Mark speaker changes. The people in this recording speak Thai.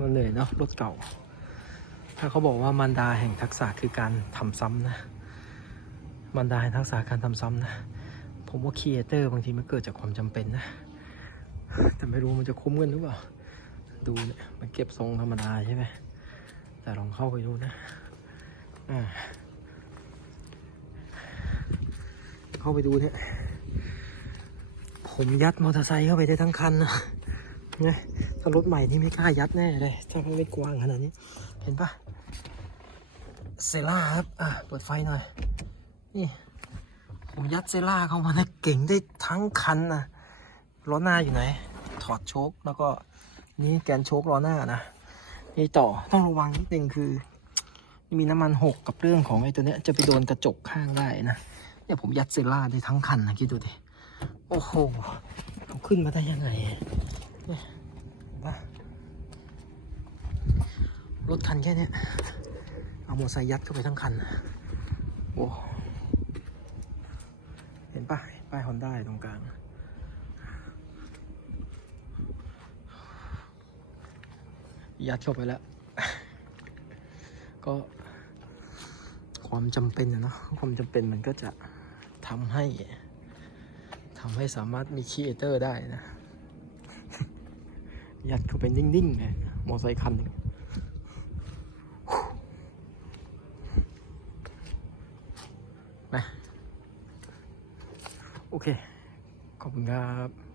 Speaker 1: มันเหนื่อยเนาะรถเก่า ถ้าเขาบอกว่ามันดาแห่งทักษะคือการทำซ้ำนะมันดาแห่งทักษะการทำซ้ำนะ ผมว่าครีเอเตอร์บางทีมันเกิดจากความจำเป็นนะ แต่ไม่รู้มันจะคุ้มกันหรือเปล่า ดูเนี่ยมันเก็บทรงธรรมดาใช่ไหมแต่ลองเข้าไปดูนะอ่าเข้าไปดูเนี่ย ผมยัดมอเตอร์ไซค์เข้าไปได้ทั้งคันนะ นี่ยถ้ารถใหม่นี่ไม่กล้ายัดแน่เลยถ้ามันไม่กว้างขนาดนี้ เห็นปะเซล่าครับ อะ เปิดไฟหน่อย นี่ผมยัดเซล่าเข้ามานะเก่งได้ทั้งคันนะล้อหน้าอยู่ไหน ถอดโชคแล้วก็นี่แกนโชคล้อหน้านะนี่ต่อต้องระวังนิดนึงคือ มีน้ำมันหกกับเรื่องของไอ้ตัวเนี้ยจะไปโดนกระจกข้างได้นะเนี่ยผมยัดเซล่าได้ทั้งคันนะคิดดูดิโอ้โหเอาขึ้นมาได้ยังไงเนี่ยเห็นปะ รถคันแค่เนี้ยเอามอไซค์ยัดเข้าไปทั้งคันโอ้เห็นปะป้ายฮอนด้าตรงกลางยัดเข้าไปแล้ว ก็ความจำเป็นอะเนาะความจำเป็นมันก็จะทำให้ทำให้สามารถมีครีเอเตอร์ได้นะ ยัดเข้าไปนิ่งๆเลยมอไซค์คันหนึ่ง โอเค ขอบคุณครับ